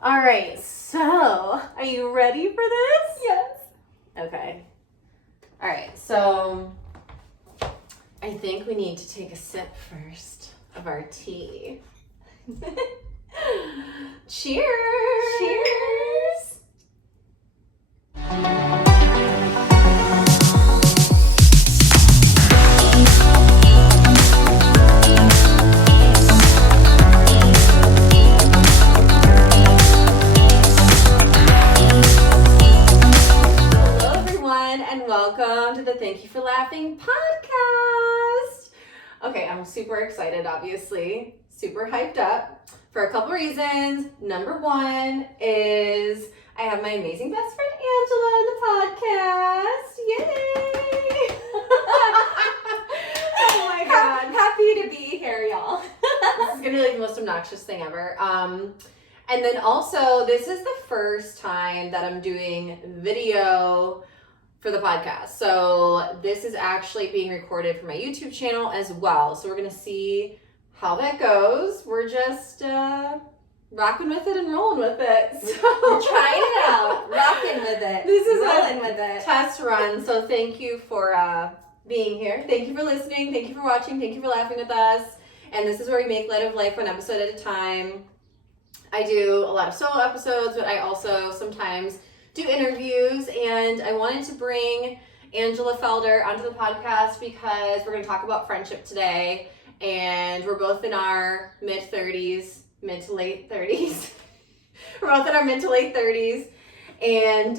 All right, so are you ready for this? Yes. Okay. All right, so I think we need to take a sip first of our tea. Cheers! Cheers! Hello, everyone, and welcome to the Thank You for Laughing podcast. Okay, I'm super excited, obviously, super hyped up for a couple reasons. Number one is I have my amazing best friend Angela on the podcast. Yay! Oh my god. Happy to be here, y'all. This is gonna be like the most obnoxious thing ever. And then also, this is the first time that I'm doing video for the podcast. So this is actually being recorded for my YouTube channel as well. So we're gonna see how that goes. We're just rocking with it and rolling with it. So We're trying it out, rocking with it, This is rolling with it. test run. So thank you for being here. Thank you for listening. Thank you for watching. Thank you for laughing with us. And this is where we make light of life one episode at a time. I do a lot of solo episodes, but I also sometimes do interviews. And I wanted to bring Angela Felder onto the podcast because we're going to talk about friendship today. And we're both in our mid to late 30s. We're both in our mid to late 30s. And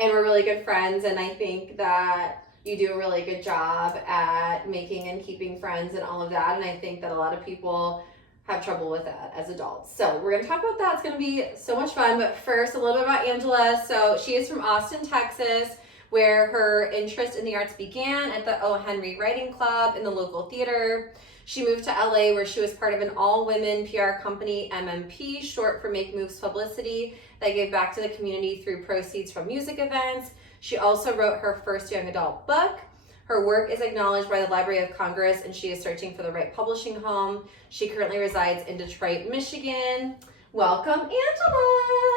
we're really good friends. And I think that you do a really good job at making and keeping friends and all of that. And I think that a lot of people have trouble with that as adults. So we're going to talk about that. It's going to be so much fun. But first, a little bit about Angela. So she is from Austin, Texas, where her interest in the arts began at the O. Henry Writing Club in the local theater. She moved to LA where she was part of an all-women PR company, MMP, short for Make Moves Publicity, that gave back to the community through proceeds from music events. She also wrote her first young adult book. Her work is acknowledged by the Library of Congress, and she is searching for the right publishing home. She currently resides in Detroit, Michigan. Welcome, Angela!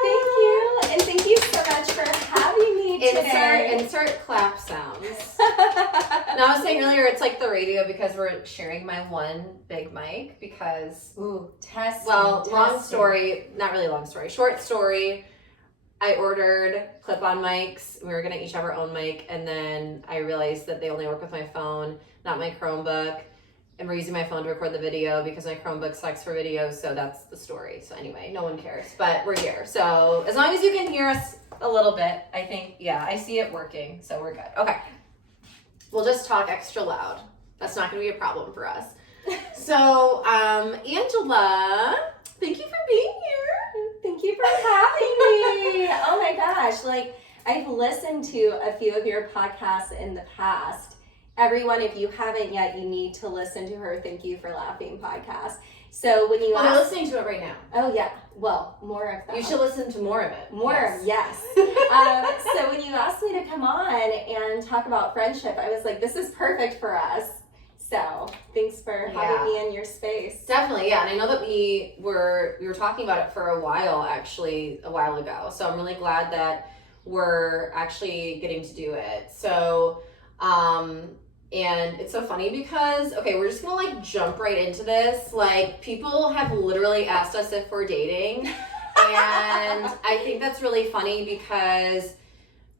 Thank you, and thank you so much for having me today. Insert clap sounds. Now, I was saying earlier, it's like the radio because we're sharing my one big mic because... Ooh, testing. Well, long story, not really long story, short story. I ordered clip-on mics. We were going to each have our own mic, and then I realized that they only work with my phone, not my Chromebook. And we're using my phone to record the video because my Chromebook sucks for videos, so that's the story. So anyway, no one cares, but we're here. So as long as you can hear us a little bit, I think, yeah, I see it working, so we're good. Okay. We'll just talk extra loud. That's not going to be a problem for us. So, Angela, thank you for being here. Thank you for having me. Oh my gosh, like I've listened to a few of your podcasts in the past. Everyone, if you haven't yet, you need to listen to her Thank You for Laughing podcast. So when you We're listening to it right now. Oh yeah, well, more of that. You should listen to more of it. More, yes. So when you asked me to come on and talk about friendship, I was like, this is perfect for us. So thanks for having me in your space. Definitely, yeah. And I know that we were talking about it for a while ago. So I'm really glad that we're actually getting to do it. So, and it's so funny because, okay, we're just gonna like jump right into this. Like, people have literally asked us if we're dating. And I think that's really funny because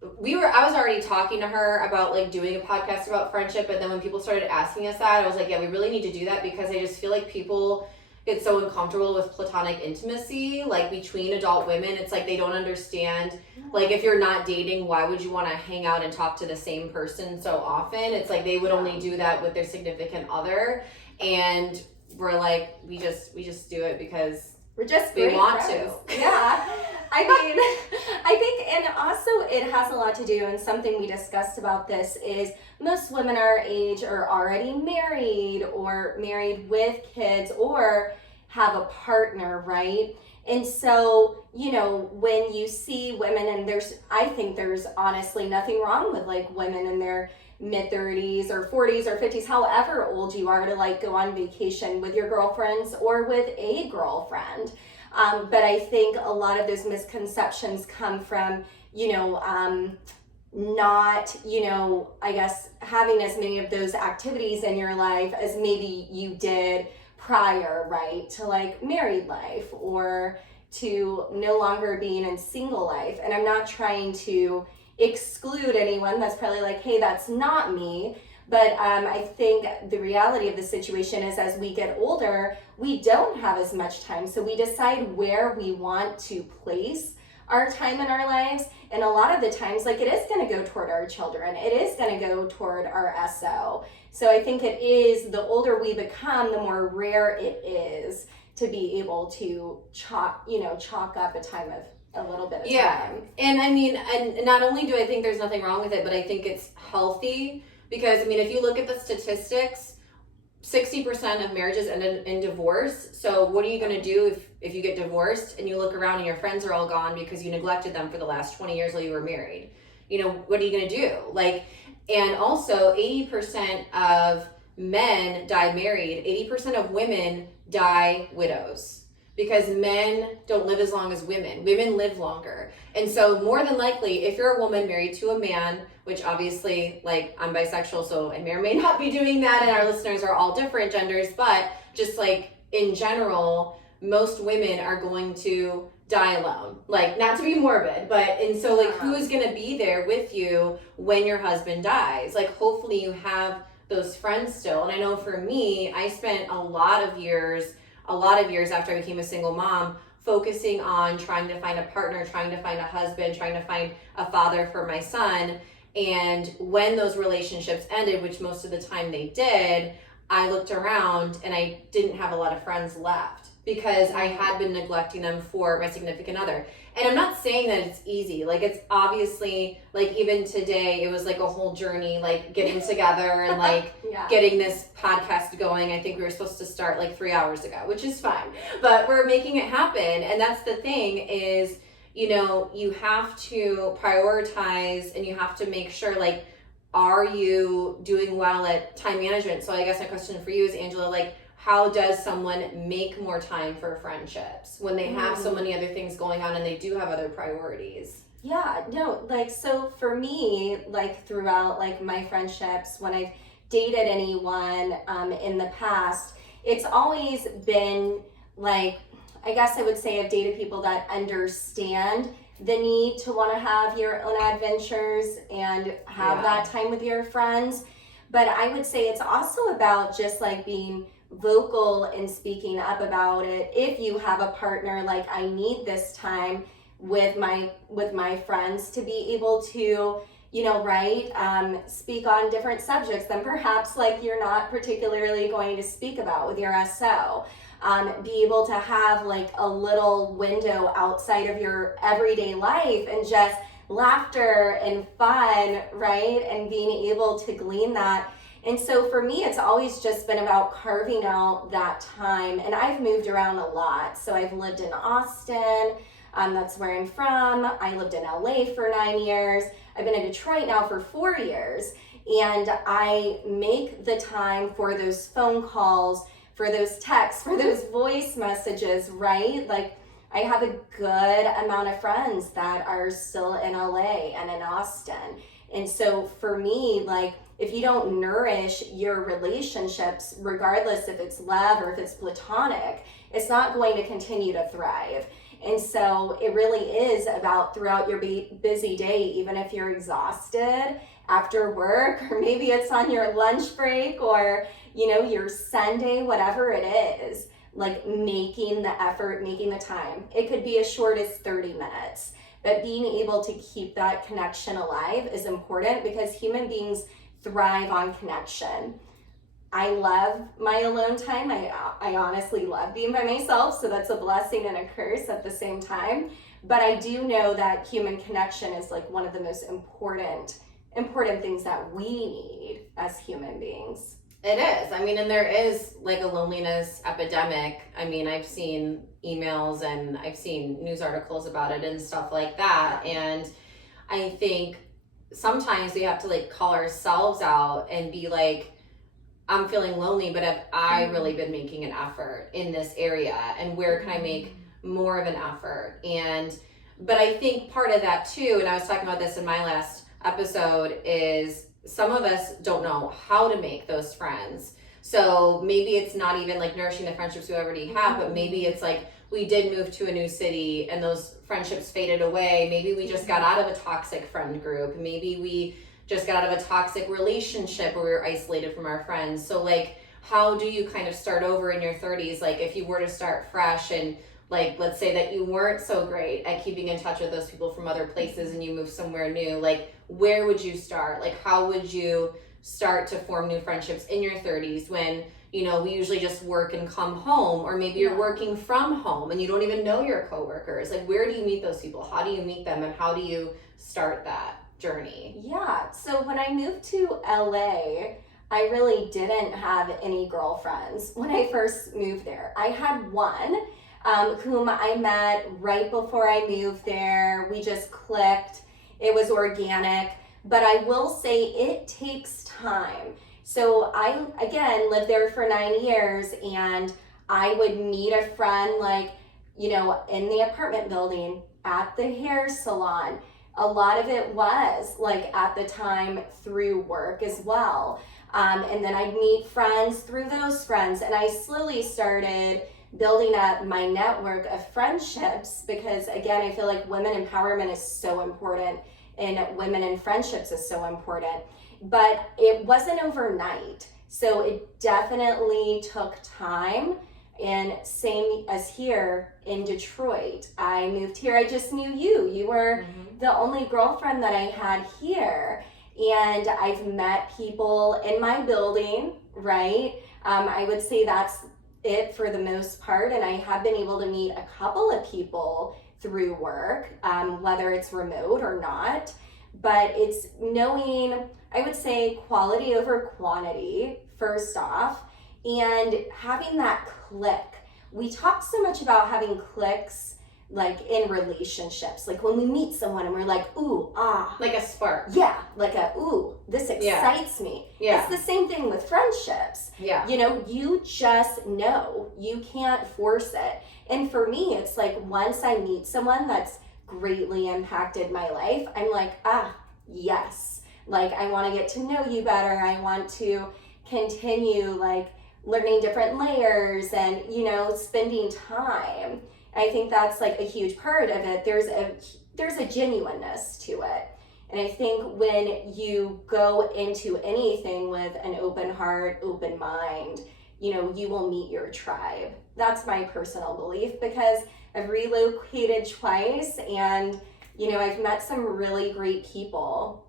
I was already talking to her about like doing a podcast about friendship, and then when people started asking us that, I was like, yeah, we really need to do that because I just feel like people get so uncomfortable with platonic intimacy, like between adult women. It's like they don't understand, like if you're not dating, why would you want to hang out and talk to the same person so often? It's like they would only do that with their significant other, and we're like, we just do it because we want to. Yeah. I mean, I think, and also it has a lot to do, and something we discussed about this is most women our age are already married or married with kids or have a partner, right? And so, you know, when you see women, and I think there's honestly nothing wrong with like women in their mid-30s or 40s or 50s, however old you are, to like go on vacation with your girlfriends or with a girlfriend. But I think a lot of those misconceptions come from, not, I guess having as many of those activities in your life as maybe you did prior, right, to like married life or to no longer being in single life. And I'm not trying to exclude anyone that's probably like, hey, that's not me. But I think the reality of the situation is as we get older, we don't have as much time. So we decide where we want to place our time in our lives. And a lot of the times, like, it is going to go toward our children. It is going to go toward our SO. So I think it is, the older we become, the more rare it is to be able to chalk up a time of a little bit of time. And I mean, and not only do I think there's nothing wrong with it, but I think it's healthy because, I mean, if you look at the statistics, 60% of marriages end in divorce. So what are you going to do if you get divorced and you look around and your friends are all gone because you neglected them for the last 20 years while you were married? What are you going to do? Like, and also 80% of men die married. 80% of women die widows because men don't live as long as women. Women live longer. And so more than likely, if you're a woman married to a man, which obviously, like, I'm bisexual, so I may or may not be doing that, and our listeners are all different genders, but just like in general, most women are going to die alone. Like, not to be morbid, but, and so like, who is going to be there with you when your husband dies? Like, hopefully you have those friends still. And I know for me, I spent a lot of years after I became a single mom focusing on trying to find a partner, trying to find a husband, trying to find a father for my son. And when those relationships ended, which most of the time they did, I looked around and I didn't have a lot of friends left because I had been neglecting them for my significant other. And I'm not saying that it's easy. Like, it's obviously, like, even today, it was like a whole journey, like getting together and like getting this podcast going. I think we were supposed to start like 3 hours ago, which is fine, but we're making it happen. And that's the thing is, you have to prioritize and you have to make sure, like, are you doing well at time management? So I guess my question for you is, Angela, like, how does someone make more time for friendships when they have so many other things going on and they do have other priorities? Yeah, no, like, so for me, like, throughout like my friendships, when I've dated anyone in the past, it's always been like, I guess I would say I've dated people that understand the need to want to have your own adventures and have that time with your friends. But I would say it's also about just like being vocal and speaking up about it. If you have a partner, like, I need this time with my friends to be able to, speak on different subjects than perhaps like you're not particularly going to speak about with your SO. Be able to have like a little window outside of your everyday life and just laughter and fun, right? And being able to glean that. And so for me, it's always just been about carving out that time. And I've moved around a lot. So I've lived in Austin, that's where I'm from. I lived in LA for 9 years. I've been in Detroit now for 4 years. And I make the time for those phone calls, for those texts, for those voice messages, right? Like, I have a good amount of friends that are still in LA and in Austin. And so for me, like, if you don't nourish your relationships, regardless if it's love or if it's platonic, it's not going to continue to thrive. And so it really is about throughout your busy day, even if you're exhausted after work, or maybe it's on your lunch break or, your Sunday, whatever it is, like making the effort, making the time. It could be as short as 30 minutes, but being able to keep that connection alive is important because human beings thrive on connection. I love my alone time. I honestly love being by myself, so that's a blessing and a curse at the same time. But I do know that human connection is like one of the most important things that we need as human beings. It is. I mean, and there is like a loneliness epidemic. I mean, I've seen emails and I've seen news articles about it and stuff like that. And I think sometimes we have to like call ourselves out and be like, I'm feeling lonely, but have I really been making an effort in this area? And where can I make more of an effort. But I think part of that too, and I was talking about this in my last episode, is some of us don't know how to make those friends. So maybe it's not even like nourishing the friendships we already have, but maybe it's like we did move to a new city and those friendships faded away. Maybe we just got out of a toxic friend group. Maybe we just got out of a toxic relationship where we were isolated from our friends. So like, how do you kind of start over in your 30s? Like if you were to start fresh and like, let's say that you weren't so great at keeping in touch with those people from other places and you moved somewhere new, like where would you start? Like how would you start to form new friendships in your 30s when, you know, we usually just work and come home, or maybe you're working from home and you don't even know your coworkers. Like where do you meet those people? How do you meet them, and how do you start that journey? Yeah, so when I moved to LA, I really didn't have any girlfriends when I first moved there. I had one whom I met right before I moved there. We just clicked. It was organic. But I will say it takes time. So I, again, lived there for 9 years, and I would meet a friend like, you know, in the apartment building, at the hair salon. A lot of it was like at the time through work as well. And then I'd meet friends through those friends. And I slowly started building up my network of friendships because, again, I feel like women empowerment is so important and women in friendships is so important. But it wasn't overnight. So it definitely took time. And same as here in Detroit. I moved here, I just knew you. You were the only girlfriend that I had here. And I've met people in my building, right? I would say that's it for the most part. And I have been able to meet a couple of people through work, whether it's remote or not. But it's knowing, I would say, quality over quantity, first off, and having that click. We talk so much about having clicks like in relationships, like when we meet someone and we're like, ooh, ah. Like a spark. Yeah, like a, ooh, this excites me. Yeah. It's the same thing with friendships. Yeah. You know, you just know. You can't force it. And for me, it's like once I meet someone that's greatly impacted my life, I'm like, yes. Like I want to get to know you better. I want to continue like learning different layers and, you know, spending time. I think that's like a huge part of it. There's a genuineness to it. And I think when you go into anything with an open heart, open mind, you know, you will meet your tribe. That's my personal belief because I've relocated twice and, you know, I've met some really great people.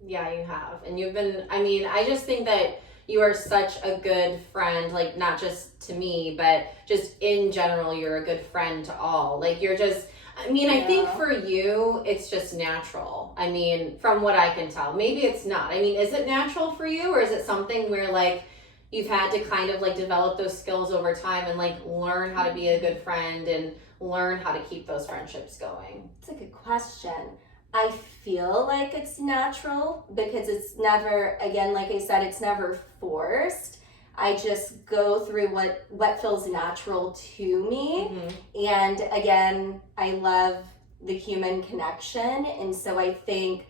Yeah, you have. And you've been, I mean, I just think that you are such a good friend, like not just to me, but just in general, you're a good friend to all. Like you're just, I mean, I think for you, it's just natural. I mean, from what I can tell, maybe it's not. I mean, is it natural for you, or is it something where like you've had to kind of like develop those skills over time and like learn how to be a good friend and learn how to keep those friendships going? It's a good question. I feel like it's natural because it's never, again, like I said, it's never forced. I just go through what feels natural to me. And again, I love the human connection. And so I think,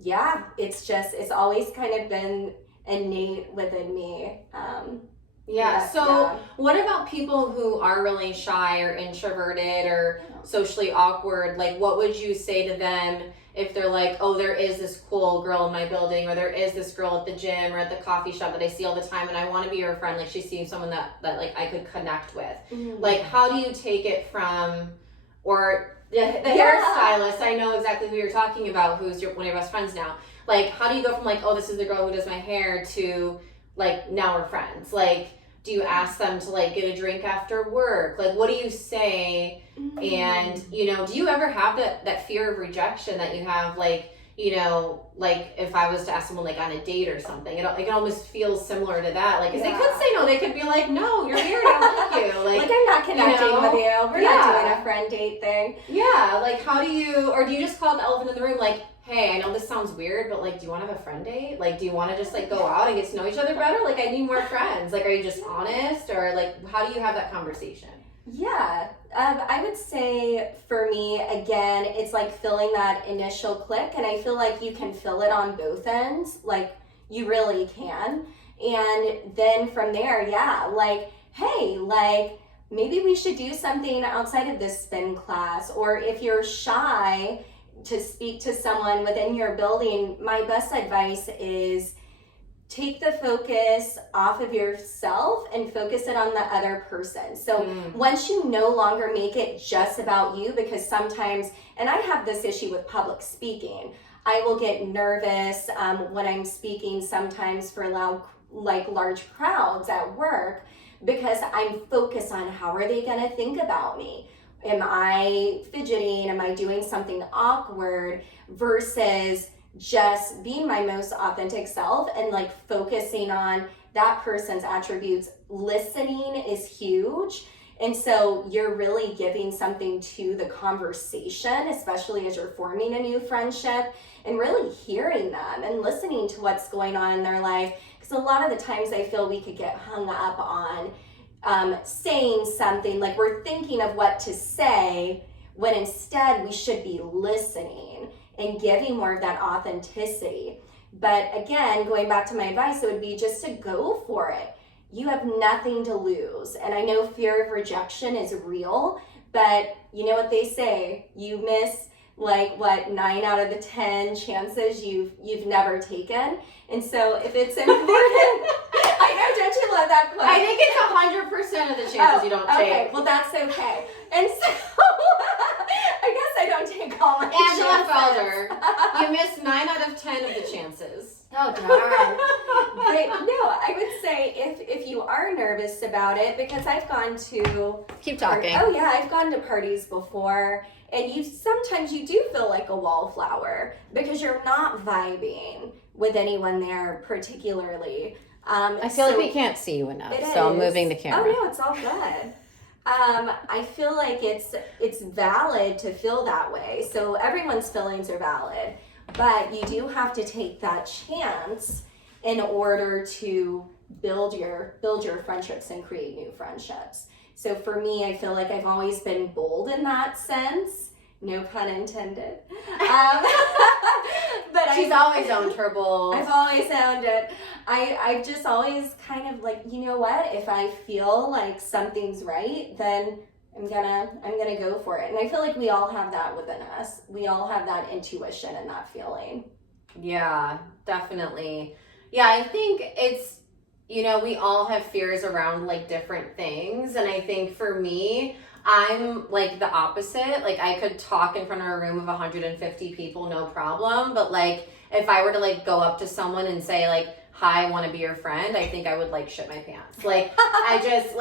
yeah, it's always kind of been innate within me. What about people who are really shy or introverted or socially awkward? Like, what would you say to them if they're like, oh, there is this cool girl in my building, or there is this girl at the gym or at the coffee shop that I see all the time and I want to be her friend, like she seems someone that like I could connect with. Like, how do you take it from, or the hairstylist, I know exactly who you're talking about, who's one of your best friends now. Like, how do you go from like, oh, this is the girl who does my hair, to like, now we're friends? Like, do you ask them to like get a drink after work? Like, what do you say? And, you know, do you ever have that fear of rejection that you have? Like, you know, like if I was to ask someone like on a date or something, it almost feels similar to that. Like, 'cause they could say no, they could be like, no, you're weird, I don't like you. Like I'm not connecting with you. We're not doing a friend date thing. Yeah, like how do you, or do you just call it the elephant in the room? Like, hey, I know this sounds weird, but like, do you want to have a friend date? Like, do you want to just like go out and get to know each other better? Like, I need more friends. Like, are you just honest, or like, how do you have that conversation? Yeah, I would say for me, again, it's like filling that initial click, and I feel like you can fill it on both ends. Like, you really can. And then from there, yeah, like, hey, like, maybe we should do something outside of this spin class. Or if you're shy to speak to someone within your building, my best advice is take the focus off of yourself and focus it on the other person. So once you no longer make it just about you, because sometimes, and I have this issue with public speaking, I will get nervous when I'm speaking sometimes for large crowds at work, because I'm focused on how are they going to think about me? Am I fidgeting? Am I doing something awkward? Versus just being my most authentic self and like focusing on that person's attributes. Listening is huge. And so you're really giving something to the conversation, especially as you're forming a new friendship, and really hearing them and listening to what's going on in their life. Because a lot of the times I feel we could get hung up on saying something, like we're thinking of what to say, when instead we should be listening and giving more of that authenticity. But again, going back to my advice, it would be just to go for it. You have nothing to lose. And I know fear of rejection is real, but you know what they say, you miss 9 out of the 10 chances you've never taken. And so if it's important, I know, don't you love that quote? I think it's 100% of the chances you don't take. Okay, well that's okay. And so I guess I don't take all my Angela chances. Felder, you missed 9 out of 10 of the chances. Oh darn. But no, I would say if you are nervous about it, because I've gone to Keep talking. Oh yeah, I've gone to parties before, and sometimes you do feel like a wallflower because you're not vibing with anyone there particularly. I feel like we can't see you enough, so I'm moving the camera. Oh no, it's all good. I feel like it's valid to feel that way. So everyone's feelings are valid, but you do have to take that chance in order to build your friendships and create new friendships. So for me, I feel like I've always been bold in that sense. No pun intended. But She's always owned her bold. I've always owned it. I've just always kind of like, you know what? If I feel like something's right, then I'm gonna go for it. And I feel like we all have that within us. We all have that intuition and that feeling. Yeah, definitely. Yeah, I think it's, we all have fears around like different things. And I think for me, I'm like the opposite. Like I could talk in front of a room of 150 people, no problem. But like if I were to like go up to someone and say like, hi, I want to be your friend, I think I would like shit my pants. Like I just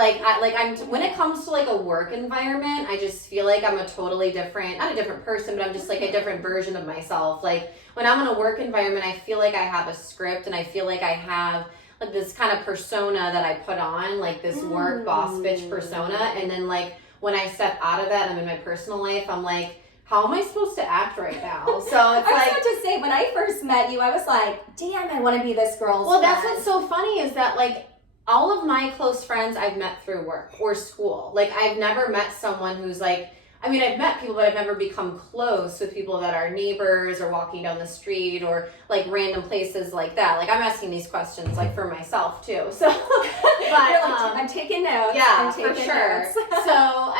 when it comes to like a work environment, I just feel like I'm a totally different, not a different person, but I'm just like a different version of myself. Like when I'm in a work environment, I feel like I have a script, and I feel like I have like this kind of persona that I put on, like this work boss bitch persona. And then like when I step out of that, I'm in my personal life, I'm like, how am I supposed to act right now? So it's I was about to say, when I first met you, I was like, damn, I want to be this girl's friend. That's what's so funny is that like all of my close friends I've met through work or school. Like I've never met someone who's like, I've met people, but I've never become close with people that are neighbors or walking down the street or like random places like that. Like I'm asking these questions like for myself too. So, but I'm taking notes. Yeah, I'm taking for sure. notes. So,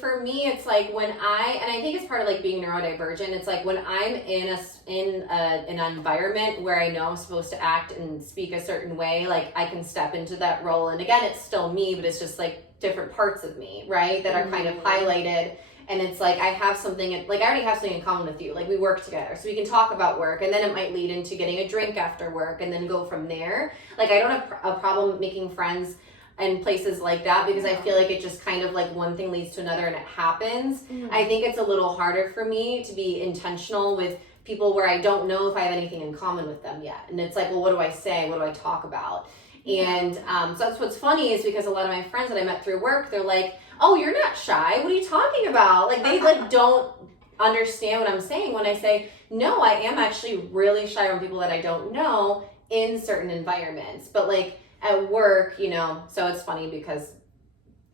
for me, it's like and I think it's part of like being neurodivergent. It's like when I'm in an environment where I know I'm supposed to act and speak a certain way, like I can step into that role. And again, it's still me, but it's just like different parts of me, right? That are kind of highlighted. And it's like I have something, like I already have something in common with you. Like we work together, so we can talk about work, and then it might lead into getting a drink after work, and then go from there. Like I don't have a problem making friends in places like that, because I feel like it just kind of like one thing leads to another and it happens. I think it's a little harder for me to be intentional with people where I don't know if I have anything in common with them yet. And it's like, well, what do I say? What do I talk about? And so that's what's funny, is because a lot of my friends that I met through work, they're like, oh, you're not shy. What are you talking about? Like they like don't understand what I'm saying when I say, no, I am actually really shy around people that I don't know in certain environments. But like at work, so it's funny because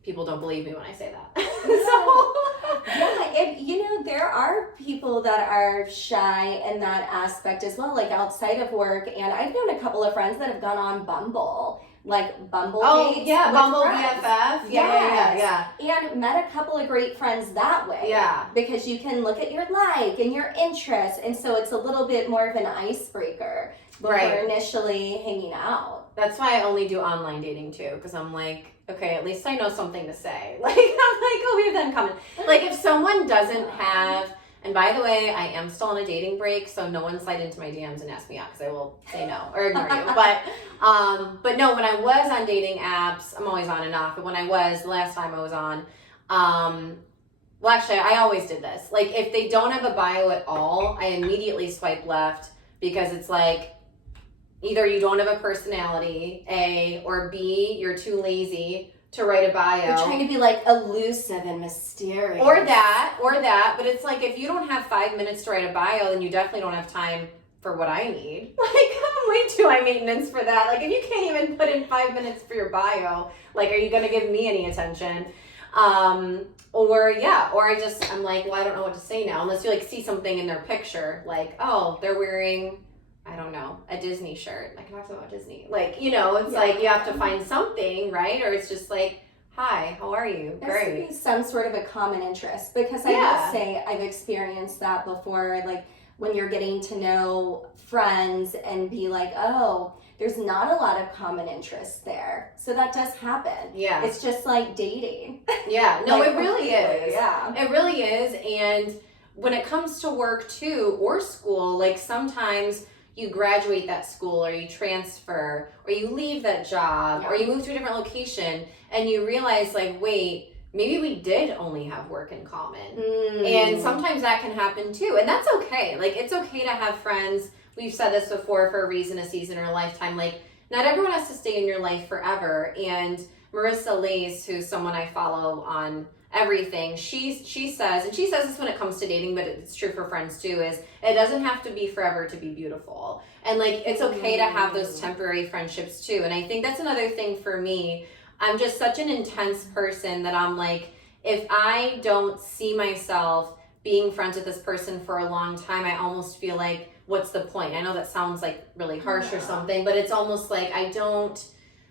people don't believe me when I say that. So Yeah, and there are people that are shy in that aspect as well, like outside of work. And I've known a couple of friends that have gone on Bumble, like Bumble dates. yeah, with Bumble friends. BFF. Yeah. And met a couple of great friends that way. Yeah. Because you can look at your like and your interests, and so it's a little bit more of an icebreaker before initially hanging out. That's why I only do online dating too, because I'm like, okay, at least I know something to say. Like, I'm like, oh, we have that in common. Like, if someone doesn't have, and by the way, I am still on a dating break, so no one slide into my DMs and ask me out, because I will say no or ignore you. But no, when I was on dating apps, I'm always on and off, but when I was, the last time I was on, well, actually, I always did this. Like, if they don't have a bio at all, I immediately swipe left, because it's like, either you don't have a personality, A, or B, you're too lazy to write a bio. You're trying to be like elusive and mysterious. Or that. But it's like, if you don't have 5 minutes to write a bio, then you definitely don't have time for what I need. Like, I'm way too high maintenance for that. Like, if you can't even put in 5 minutes for your bio, like, are you going to give me any attention? I'm like, well, I don't know what to say now, unless you like see something in their picture, like, oh, they're wearing, I don't know, a Disney shirt. I can talk about Disney. Like, it's like you have to find something, right? Or it's just like, hi, how are you? There has to be some sort of a common interest, because I will say I've experienced that before, like when you're getting to know friends and be like, oh, there's not a lot of common interest there. So that does happen. Yeah. It's just like dating. Yeah. No, like, it really is. Yeah. It really is. And when it comes to work too, or school, like sometimes you graduate that school, or you transfer, or you leave that job, or you move to a different location, and you realize like, wait, maybe we did only have work in common. And sometimes that can happen too. And that's okay. Like, it's okay to have friends. We've said this before, for a reason, a season, or a lifetime. Like, not everyone has to stay in your life forever. And Marissa Lace, who's someone I follow on everything, she says, and she says this when it comes to dating, but it's true for friends too, is it doesn't have to be forever to be beautiful. And like, it's okay to have those temporary friendships too. And I think that's another thing for me. I'm just such an intense person that I'm like, if I don't see myself being friends with this person for a long time, I almost feel like, what's the point? I know that sounds like really harsh or something, but it's almost like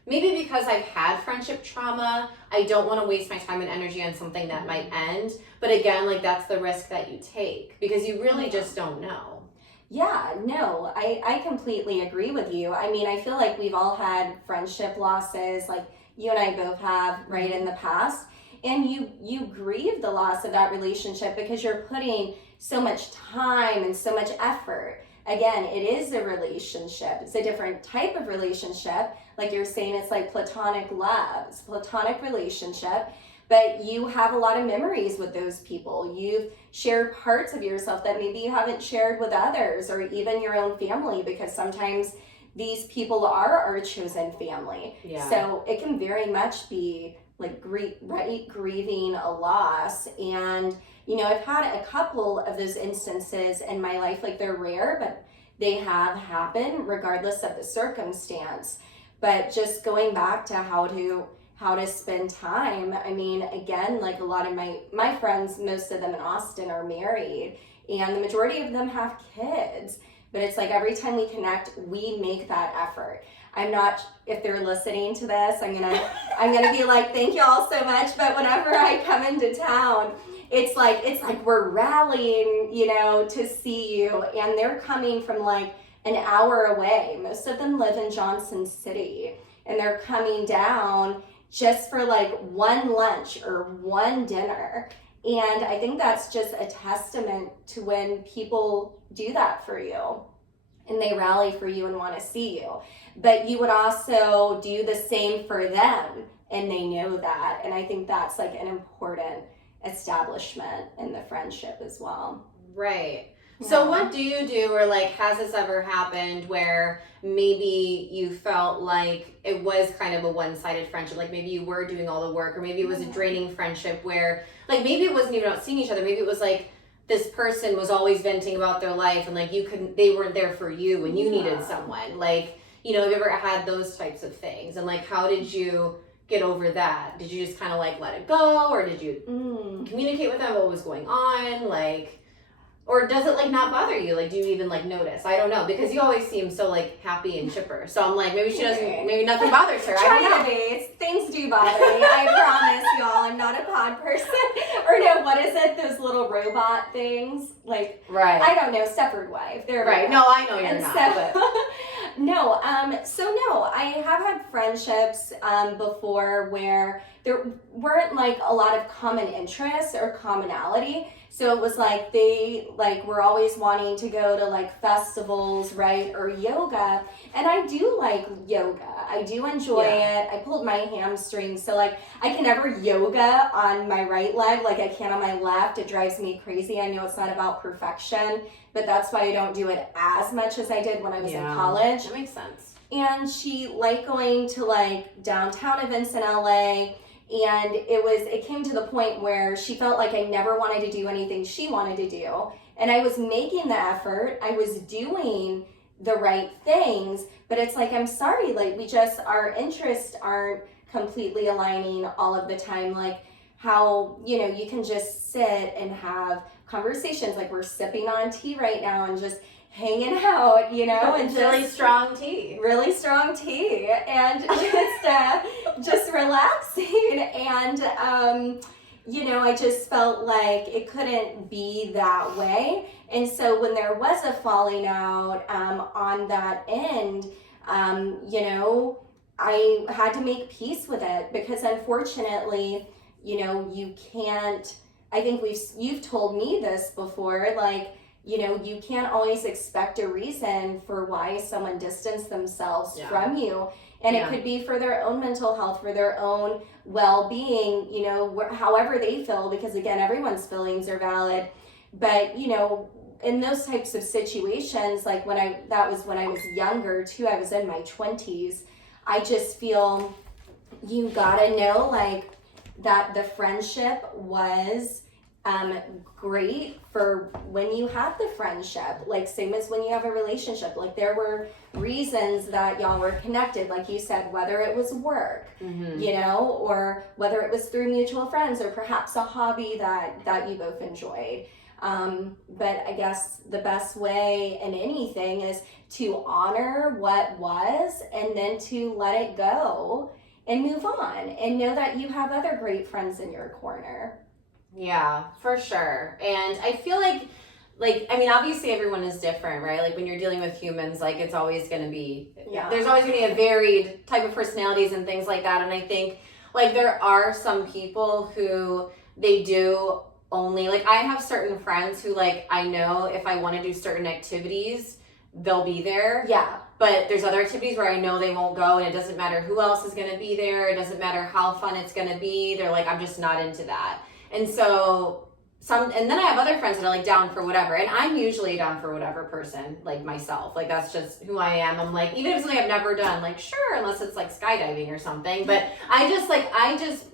maybe because I've had friendship trauma, I don't want to waste my time and energy on something that might end. But again, like, that's the risk that you take, because you really just don't know. Yeah, no, I completely agree with you. I mean, I feel like we've all had friendship losses, like you and I both have, right, in the past. And you grieve the loss of that relationship, because you're putting so much time and so much effort. Again, it is a relationship. It's a different type of relationship. Like you're saying, it's like platonic love. It's a platonic relationship, but you have a lot of memories with those people. You've shared parts of yourself that maybe you haven't shared with others, or even your own family, because sometimes these people are our chosen family. Yeah. So it can very much be like grieving a loss. And I've had a couple of those instances in my life. Like, they're rare, but they have happened regardless of the circumstance. But just going back to how to spend time, I mean, again, like a lot of my friends, most of them in Austin are married, and the majority of them have kids. But it's like every time we connect, we make that effort. I'm not, if they're listening to this, I'm gonna be like, thank you all so much. But whenever I come into town, it's like we're rallying, to see you, and they're coming from like an hour away. Most of them live in Johnson City, and they're coming down just for like one lunch or one dinner. And I think that's just a testament to when people do that for you and they rally for you and want to see you. But you would also do the same for them, and they know that. And I think that's like an important establishment in the friendship as well. Right. Yeah. So what do you do, or like, has this ever happened where maybe you felt like it was kind of a one-sided friendship? Like, maybe you were doing all the work, or maybe it was a draining friendship where, like, maybe it wasn't even about seeing each other. Maybe it was like this person was always venting about their life, and like they weren't there for you when you needed someone. Like, have you ever had those types of things? And like, how did you get over that? Did you just kind of like let it go, or did you communicate with them what was going on? Like, or does it like not bother you? Like, do you even like notice? I don't know, because you always seem so like happy and chipper. So I'm like, maybe she doesn't, maybe nothing bothers her. I don't know. Things do bother me. I promise y'all, I'm not a pod person. Or no, what is it? Those little robot things? Like, Right. I don't know, Stepford wife. They're Right. No, I know you're and not. so, But no, I have had friendships before where there weren't like a lot of common interests or commonality. So it was like they like were always wanting to go to like festivals, right, or yoga. And I do like yoga. I do enjoy it. I pulled my hamstrings, so like I can never yoga on my right leg like I can on my left. It drives me crazy. I know it's not about perfection, but that's why I don't do it as much as I did when I was in college. That makes sense. And she liked going to like downtown events in LA. And it came to the point where she felt like I never wanted to do anything she wanted to do. And I was making the effort. I was doing the right things. But it's like, I'm sorry, like our interests aren't completely aligning all of the time. Like how, you can just sit and have conversations like we're sipping on tea right now and just hanging out, and just really strong tea. Really strong tea, and just relaxing. And I just felt like it couldn't be that way. And so when there was a falling out on that end, I had to make peace with it, because unfortunately, you can't. I think you've told me this before, like. You can't always expect a reason for why someone distanced themselves from you. And it could be for their own mental health, for their own well-being, however they feel, because again, everyone's feelings are valid. But, in those types of situations, like that was when I was younger too, I was in my 20s, I just feel you gotta know like that the friendship was great for when you have the friendship, like same as when you have a relationship. Like there were reasons that y'all were connected, like you said, whether it was work, or whether it was through mutual friends or perhaps a hobby that you both enjoyed. But I guess the best way in anything is to honor what was and then to let it go and move on and know that you have other great friends in your corner. Yeah, for sure. And I feel like, I mean, obviously everyone is different, right? Like when you're dealing with humans, like it's always going to be, there's always going to be a varied type of personalities and things like that. And I think like there are some people who they do only, like I have certain friends who like, I know if I want to do certain activities, they'll be there. Yeah. But there's other activities where I know they won't go, and it doesn't matter who else is going to be there. It doesn't matter how fun it's going to be. They're like, I'm just not into that. And so and then I have other friends that are like down for whatever, and I'm usually a down for whatever person, like myself. Like that's just who I am. I'm like, even if it's something I've never done, like sure, unless it's like skydiving or something. But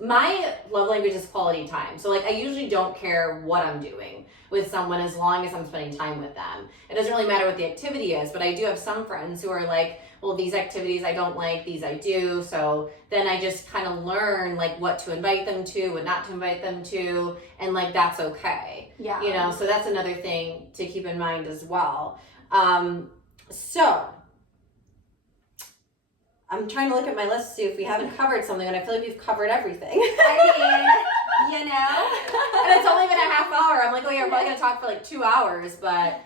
my love language is quality time. So like I usually don't care what I'm doing with someone as long as I'm spending time with them. It doesn't really matter what the activity is, but I do have some friends who are like, well, these activities I don't like, these I do. So then I just kind of learn like what to invite them to, what not to invite them to, and like that's okay. Yeah. So that's another thing to keep in mind as well. So I'm trying to look at my list to see if we haven't covered something, and I feel like we've covered everything. I mean, and it's only been a half hour. I'm like, oh yeah, we're probably gonna talk for like 2 hours, but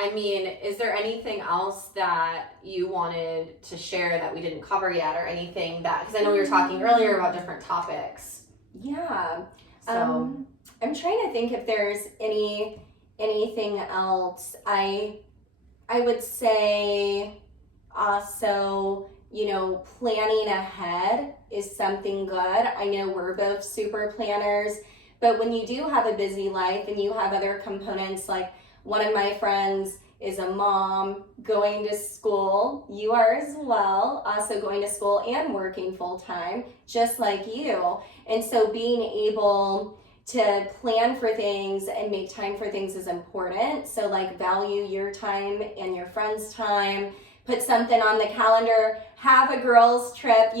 I mean, is there anything else that you wanted to share that we didn't cover yet, or anything that, because I know we were talking earlier about different topics. Yeah. So I'm trying to think if there's anything else. I would say also, planning ahead is something good. I know we're both super planners, but when you do have a busy life and you have other components, like one of my friends is a mom going to school. You are as well, also going to school and working full time, just like you. And so being able to plan for things and make time for things is important. So like value your time and your friend's time. put something on the calendar, have a girls trip,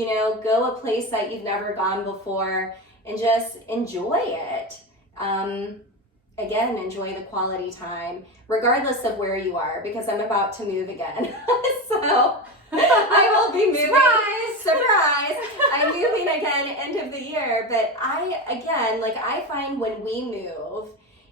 go a place that you've never gone before and just enjoy it. Again, enjoy the quality time, regardless of where you are, because I'm about to move again. So I will be moving. Surprise! I'm moving again end of the year. But I find when we move,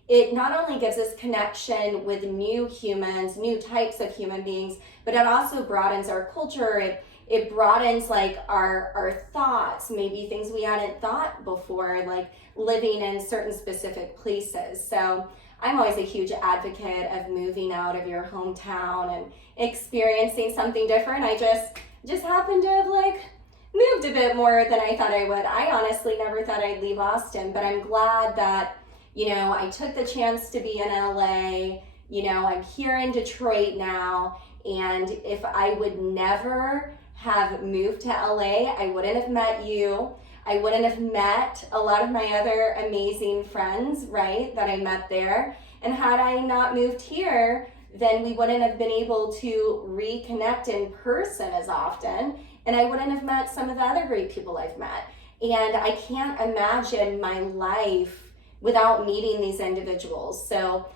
it not only gives us connection with new humans, new types of human beings, but it also broadens our culture. It broadens like our thoughts, maybe things we hadn't thought before, like living in certain specific places. So I'm always a huge advocate of moving out of your hometown and experiencing something different. I just happened to have moved a bit more than I thought I would. I honestly never thought I'd leave Austin, but I'm glad that, I took the chance to be in LA. I'm here in Detroit now, and if I would never have moved to LA, I wouldn't have met you. I wouldn't have met a lot of my other amazing friends, right, that I met there. And had I not moved here, then we wouldn't have been able to reconnect in person as often. And I wouldn't have met some of the other great people I've met. And I can't imagine my life without meeting these individuals. So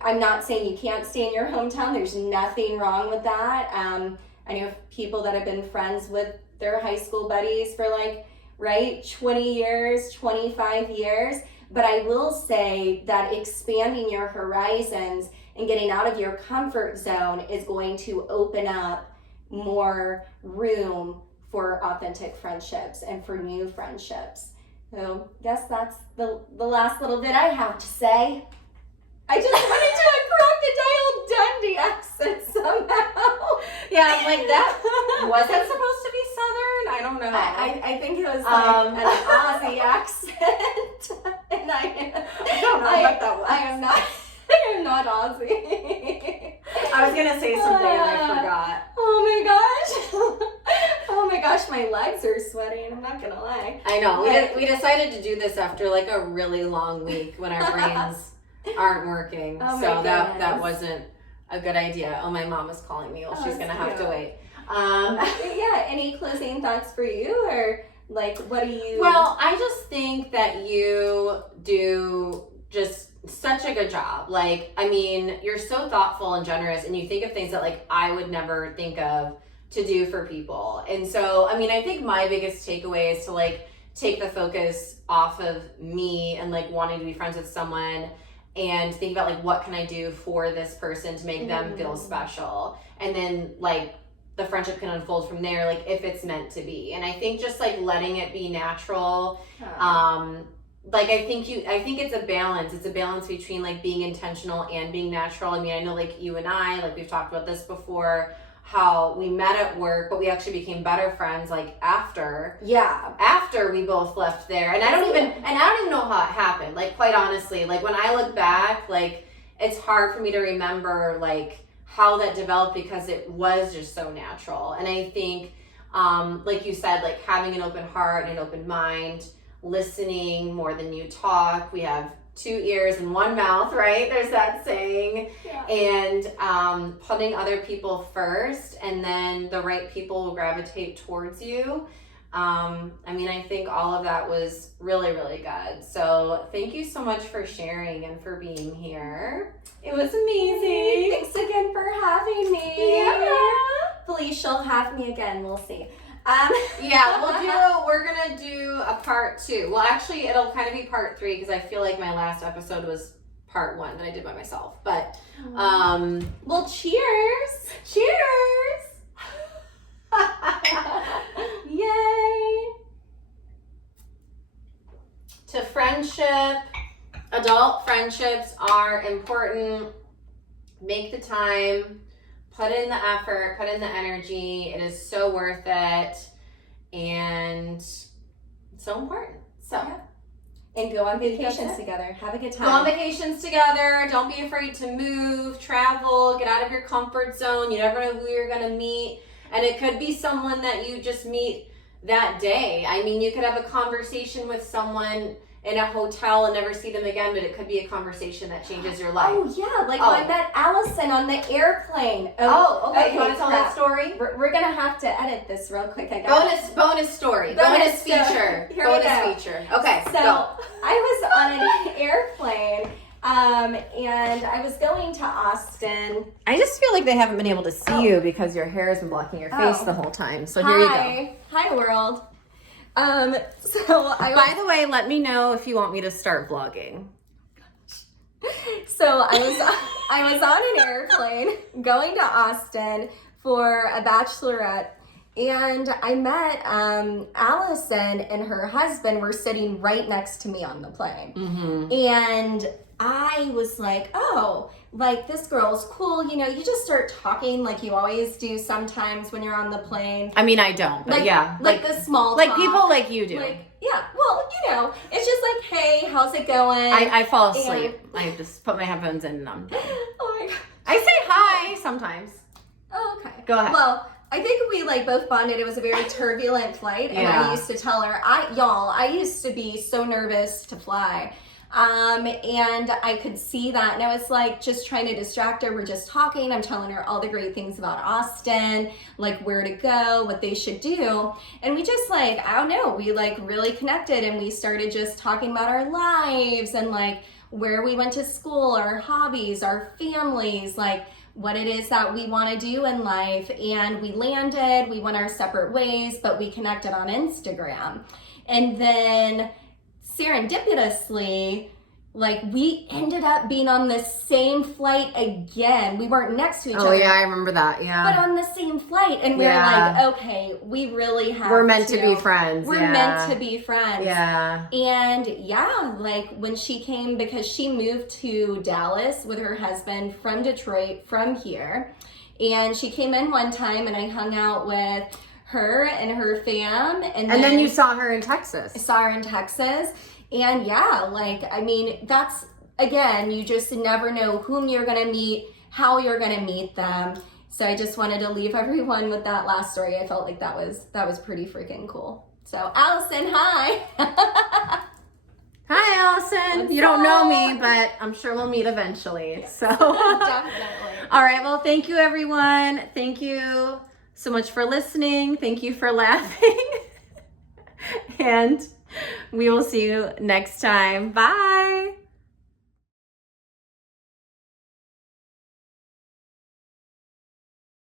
I'm not saying you can't stay in your hometown. There's nothing wrong with that. I know people that have been friends with their high school buddies for 20 years, 25 years. But I will say that expanding your horizons and getting out of your comfort zone is going to open up more room for authentic friendships and for new friendships. So I guess that's the last little bit I have to say. I just wanted to Crocodile Dundee accent somehow. Yeah, that. Was that supposed to be Southern? I don't know. I think it was an Aussie accent. And I don't know what that was. I am not Aussie. I was going to say something and I forgot. Oh my gosh, my legs are sweating. I'm not going to lie. I know. We decided to do this after a really long week when our brains aren't working. So that wasn't a good idea. Oh, my mom is calling me. She's going to have to wait. Yeah, any closing thoughts for you, or what do you... Well, I just think that you do just such a good job. You're so thoughtful and generous, and you think of things that I would never think of to do for people. And so, I think my biggest takeaway is to take the focus off of me and wanting to be friends with someone and think about what can I do for this person to make them feel special. And then the friendship can unfold from there, if it's meant to be. And I think just letting it be natural. I think it's a balance. It's a balance between beting intentional and being natural. I know you and I, we've talked about this before, how we met at work, but we actually became better friends after we both left there. And I don't even know how it happened. Quite honestly, when I look back, it's hard for me to remember how that developed, because it was just so natural. And I think like you said, having an open heart and an open mind, listening more than you talk. We have 2 ears and 1 mouth, right? There's that saying. Yeah. And putting other people first, and then the right people will gravitate towards you. I think all of that was really, really good. So thank you so much for sharing and for being here. It was amazing. Thanks again for having me. Yeah. Hopefully she'll have me again. We'll see. We're gonna do a part 2. Well, actually, it'll kind of be part 3, because I feel like my last episode was part 1 that I did by myself. But well, cheers. Yay. To friendship. Adult friendships are important. Make the time. Put in the effort, put in the energy. It is so worth it, and so important. So, and go on vacations together. Have a good time. Go on vacations together. Don't be afraid to move, travel, get out of your comfort zone. You never know who you're going to meet, and it could be someone that you just meet that day. You could have a conversation with someone in a hotel and never see them again, but it could be a conversation that changes your life. Oh yeah, like when I met Allison on the airplane. Okay. You want to tell that story? We're gonna have to edit this real quick. I got Bonus story. Bonus feature. Here we go. Feature. Okay. So go. I was on an airplane, and I was going to Austin. I just feel like they haven't been able to see you because your hair has been blocking your face the whole time. So here you go. Hi world. So By the way, let me know if you want me to start vlogging. So I was on an airplane going to Austin for a bachelorette, and I met Allison and her husband were sitting right next to me on the plane. Mm-hmm. And I was like, oh, like this girl's cool. You know, you just start talking like you always do sometimes when you're on the plane. I mean, I don't, but Like, yeah. Like the small like talk. people like you do. Like, yeah, well, you know, it's just like, hey, how's it going? I fall asleep. I just put my headphones in and I'm done. Oh my God. I say hi sometimes. Oh, okay. Go ahead. Well, I think we like both bonded. It was a very turbulent flight, and Yeah. I used to tell her, I used to be so nervous to fly. And I could see that, and I was like just trying to distract her. We're just talking. I'm telling her all the great things about Austin, like where to go, what they should do. And we just like, I don't know, we like really connected, and we started just talking about our lives and like where we went to school, our hobbies, our families, like what it is that we want to do in life. And we landed, we went our separate ways, but we connected on Instagram. And then serendipitously, like we ended up being on the same flight again. We weren't next to each other. Oh yeah, I remember that. Yeah. But on the same flight, and we were like, okay, we really have We're meant to be friends. We're yeah. meant to be friends. Yeah. And yeah, like when she came, because she moved to Dallas with her husband from Detroit, from here. And she came in one time and I hung out with her and her fam. And then you saw her in Texas. I saw her in Texas. And yeah, like, I mean, that's, again, you just never know whom you're going to meet, how you're going to meet them. So I just wanted to leave everyone with that last story. I felt like that was pretty freaking cool. So Allison, hi. Hi, Allison. What's you don't know up? me, but I'm sure we'll meet eventually. So. Definitely. All right. Well, thank you, everyone. Thank you so much for listening. Thank you for laughing. And we will see you next time. Bye.